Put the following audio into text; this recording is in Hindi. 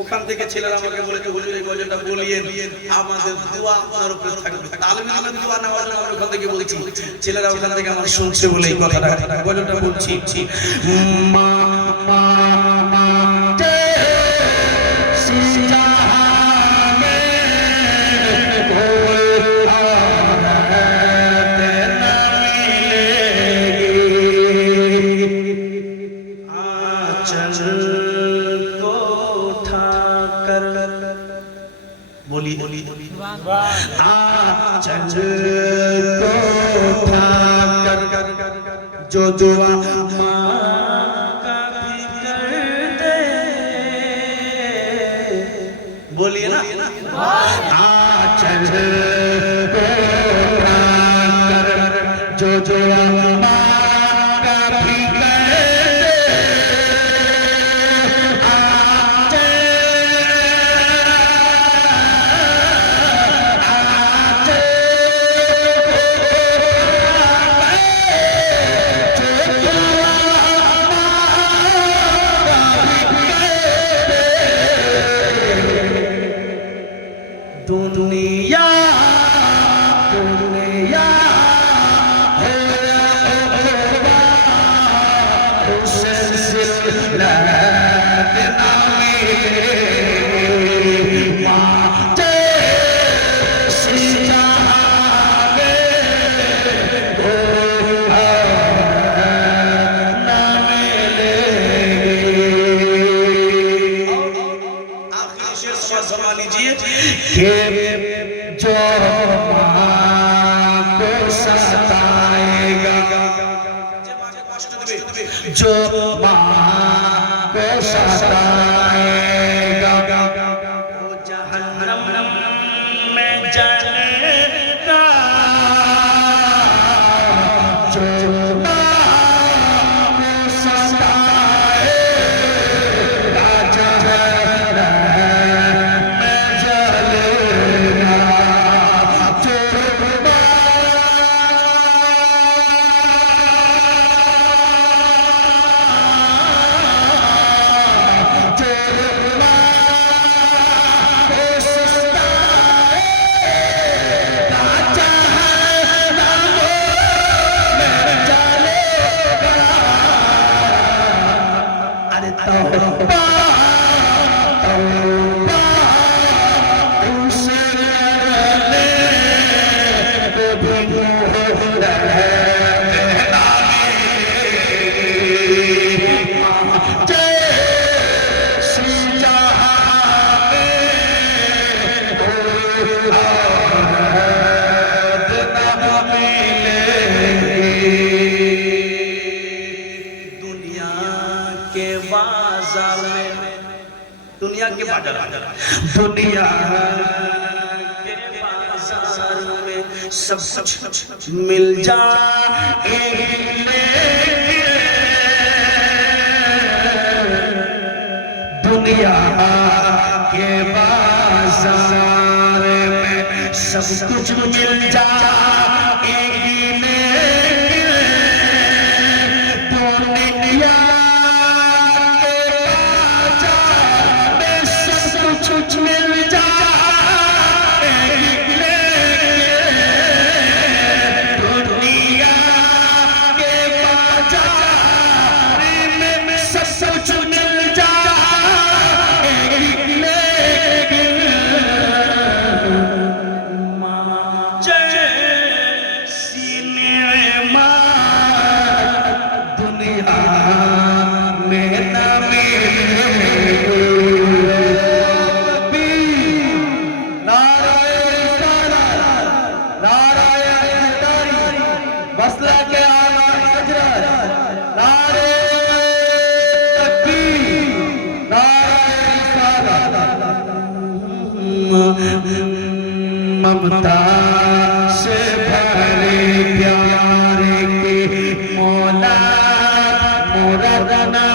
ওখান থেকে ছেলেরা আমাকে বলেছে হুজুর এই গজলটা বলিয়ে আমাদের দোয়া আপনার উপরে থাকবে। তালিম ইলমের দোয়া নেওয়ার জন্য আমি ওখান থেকে বলছি, ছেলেরা ওখান থেকে আমার শুনছে বলে এই কথাটা গজলটা বলছি। মা মা মা তে সিজা মে কোই আরাত না মিলেগি আচল बोली बोली आंचल को उठाकर जो दुआ माँ का भी कर दे, बोलिए ना आंचल को उठाकर जो दुआ माँ का भी कर दे, दुनिया दुनिया जो माँ को सताएगा, जो माँ को सताएगा वो जहन्नम में जलेगा, जो माँ को सताएगा जहन्नम में जलेगा, दुनिया के बाजार दुनिया के बाजार में सब कुछ मिल जाएंगे, दुनिया के बाजार में सब कुछ मिल जाएंगे, दुनिया कुछ मिल जाएंगे, दुनिया के बाजार में सब कुछ मिल जाएंगे, जैसी नेमत दुनिया में न मिलेगी। ममता से भरे प्यारे के मौला मुराद ना